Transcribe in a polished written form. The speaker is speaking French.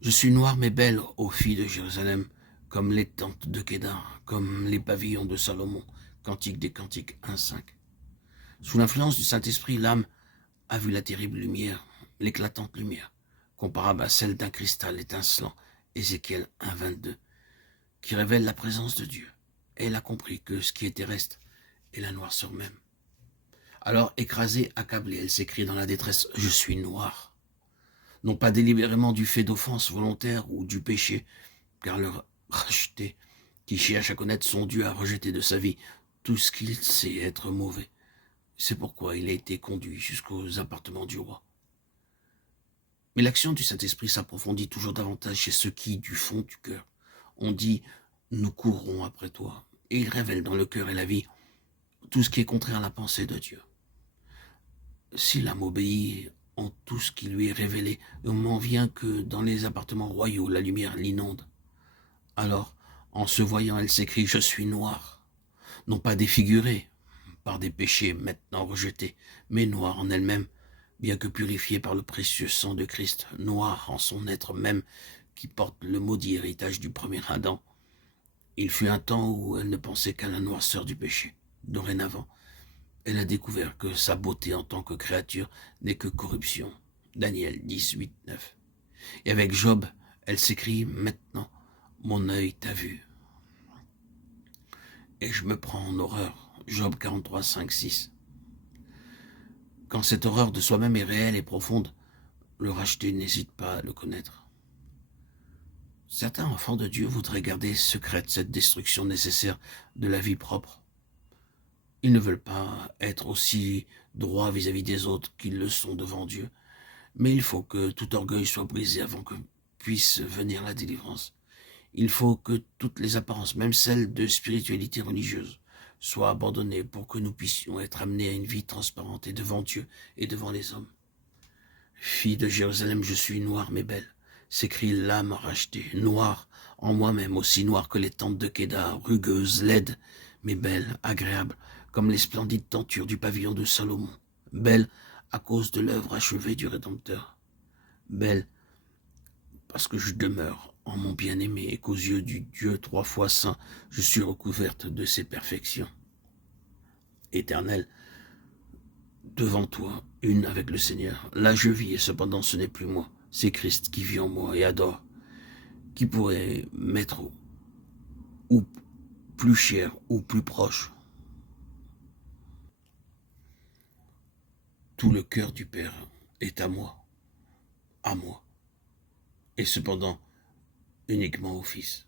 Je suis noire mais belle, ô filles de Jérusalem, comme les tentes de Kédar, comme les pavillons de Salomon. Cantique des Cantiques 1,5. Sous l'influence du Saint-Esprit, l'âme a vu la terrible lumière, l'éclatante lumière, comparable à celle d'un cristal étincelant, Ézéchiel 1,22, qui révèle la présence de Dieu. Et elle a compris que ce qui est terrestre est la noirceur même. Alors, écrasée, accablée, elle s'écrie dans la détresse, « Je suis noire ». Non pas délibérément du fait d'offense volontaire ou du péché, car le racheté, qui cherche à connaître son Dieu, a rejeté de sa vie tout ce qu'il sait être mauvais. C'est pourquoi il a été conduit jusqu'aux appartements du roi. Mais l'action du Saint-Esprit s'approfondit toujours davantage chez ceux qui, du fond du cœur, ont dit « Nous courrons après toi ». Et il révèle dans le cœur et la vie tout ce qui est contraire à la pensée de Dieu. Si l'âme obéit en tout ce qui lui est révélé, le moment vient que dans les appartements royaux, la lumière l'inonde. Alors, en se voyant, elle s'écrie « Je suis noire », non pas défigurée par des péchés maintenant rejetés, mais noire en elle-même, bien que purifiée par le précieux sang de Christ, noire en son être même, qui porte le maudit héritage du premier Adam. Il fut un temps où elle ne pensait qu'à la noirceur du péché. Dorénavant, elle a découvert que sa beauté en tant que créature n'est que corruption. Daniel 18, 9. Et avec Job, elle s'écrie « Maintenant, mon œil t'a vu. Et je me prends en horreur. » Job 43, 5, 6. Quand cette horreur de soi-même est réelle et profonde, le racheté n'hésite pas à le connaître. Certains enfants de Dieu voudraient garder secrète cette destruction nécessaire de la vie propre. Ils ne veulent pas être aussi droits vis-à-vis des autres qu'ils le sont devant Dieu, mais il faut que tout orgueil soit brisé avant que puisse venir la délivrance. Il faut que toutes les apparences, même celles de spiritualité religieuse, soient abandonnées pour que nous puissions être amenés à une vie transparente et devant Dieu et devant les hommes. Fille de Jérusalem, je suis noire mais belle, s'écrie l'âme rachetée, noire en moi-même, aussi noire que les tentes de Kédar, rugueuse, laide, mais belle, agréable, comme les splendides tentures du pavillon de Salomon, belle à cause de l'œuvre achevée du Rédempteur, belle parce que je demeure en mon bien-aimé et qu'aux yeux du Dieu 3 fois saint, je suis recouverte de ses perfections. Éternel, devant toi, une avec le Seigneur. Là je vis et cependant ce n'est plus moi, c'est Christ qui vit en moi et adore. Qui pourrait m'être ou plus cher ou plus proche? Tout le cœur du Père est à moi, et cependant uniquement au Fils.